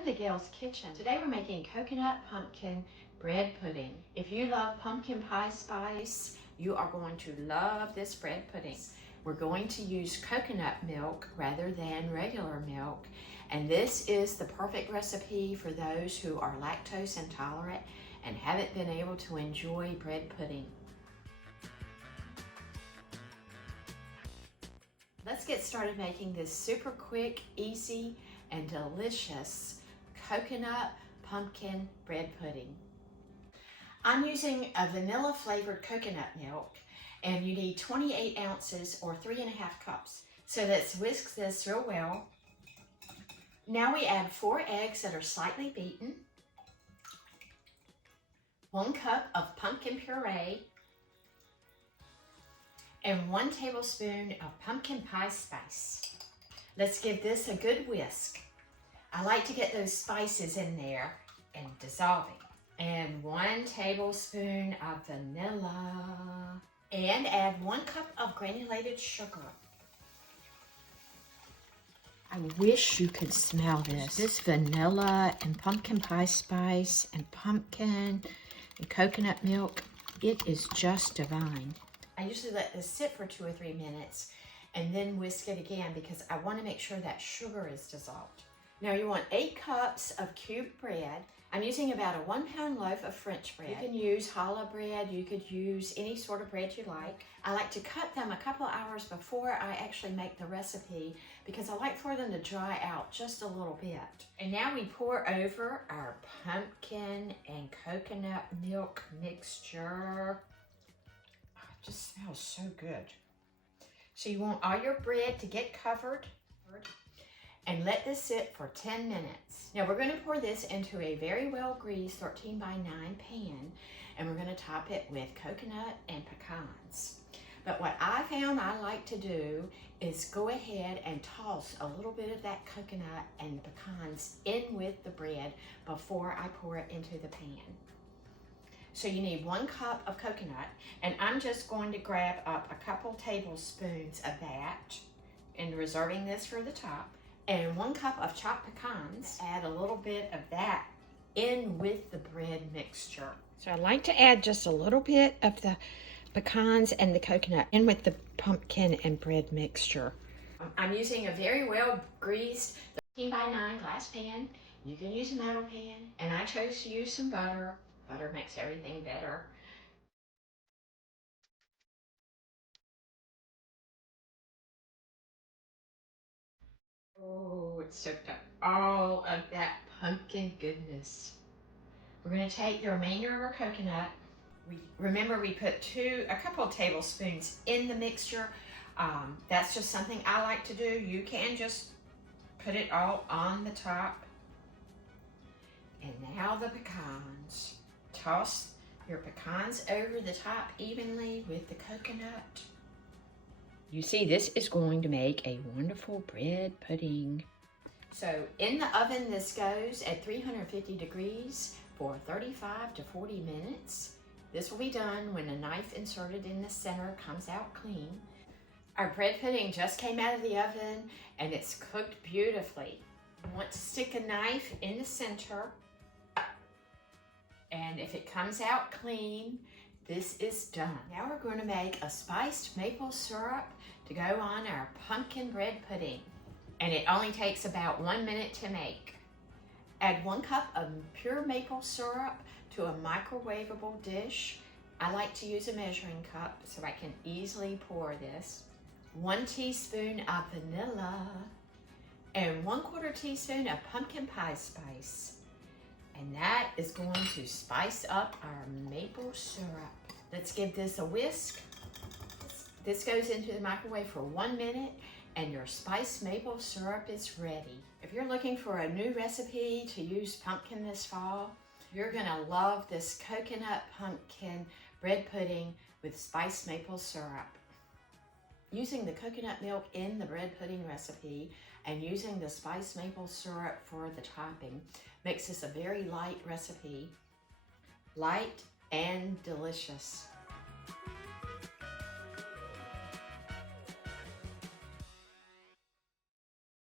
Welcome to Gail's Kitchen. Today we're making coconut pumpkin bread pudding. If you love pumpkin pie spice, you are going to love this bread pudding. We're going to use coconut milk rather than regular milk, and this is the perfect recipe for those who are lactose intolerant and haven't been able to enjoy bread pudding. Let's get started making this super quick, easy, and delicious coconut pumpkin bread pudding. I'm using a vanilla flavored coconut milk, and you need 28 ounces or 3.5 cups. So let's whisk this real well. Now we add 4 eggs that are slightly beaten, 1 cup of pumpkin puree, and 1 tablespoon of pumpkin pie spice. Let's give this a good whisk. I like to get those spices in there and dissolving. And 1 tablespoon of vanilla. And add 1 cup of granulated sugar. I wish you could smell this. This vanilla and pumpkin pie spice and pumpkin and coconut milk, it is just divine. I usually let this sit for 2 or 3 minutes and then whisk it again because I want to make sure that sugar is dissolved. Now you want 8 cups of cubed bread. I'm using about a 1-pound loaf of French bread. You can use challah bread, you could use any sort of bread you like. I like to cut them a couple of hours before I actually make the recipe because I like for them to dry out just a little bit. And now we pour over our pumpkin and coconut milk mixture. Oh, it just smells so good. So you want all your bread to get covered and let this sit for 10 minutes. Now we're going to pour this into a very well greased 13 by 9 pan, and we're going to top it with coconut and pecans. But what I found I like to do is go ahead and toss a little bit of that coconut and the pecans in with the bread before I pour it into the pan. So you need 1 cup of coconut, and I'm just going to grab up a couple tablespoons of that and reserving this for the top. And 1 cup of chopped pecans. Add a little bit of that in with the bread mixture. So I like to add just a little bit of the pecans and the coconut in with the pumpkin and bread mixture. I'm using a very well greased 13 by 9 glass pan. You can use a metal pan, and I chose to use some butter. Butter makes everything better. Oh, it soaked up all of that pumpkin goodness. We're going to take the remainder of our coconut. Remember we put a couple of tablespoons in the mixture. That's just something I like to do. You can just put it all on the top. And now the pecans. Toss your pecans over the top evenly with the coconut. You see, this is going to make a wonderful bread pudding. So in the oven, this goes at 350 degrees for 35 to 40 minutes. This will be done when a knife inserted in the center comes out clean. Our bread pudding just came out of the oven and it's cooked beautifully. You want to stick a knife in the center, and if it comes out clean, this is done. Now we're going to make a spiced maple syrup to go on our pumpkin bread pudding. And it only takes about 1 minute to make. Add 1 cup of pure maple syrup to a microwavable dish. I like to use a measuring cup so I can easily pour this. 1 teaspoon of vanilla and 1/4 teaspoon of pumpkin pie spice. And that is going to spice up our maple syrup. Let's give this a whisk. This goes into the microwave for 1 minute and your spiced maple syrup is ready. If you're looking for a new recipe to use pumpkin this fall, you're gonna love this coconut pumpkin bread pudding with spiced maple syrup. Using the coconut milk in the bread pudding recipe and using the spiced maple syrup for the topping makes this a very light recipe. Light and delicious.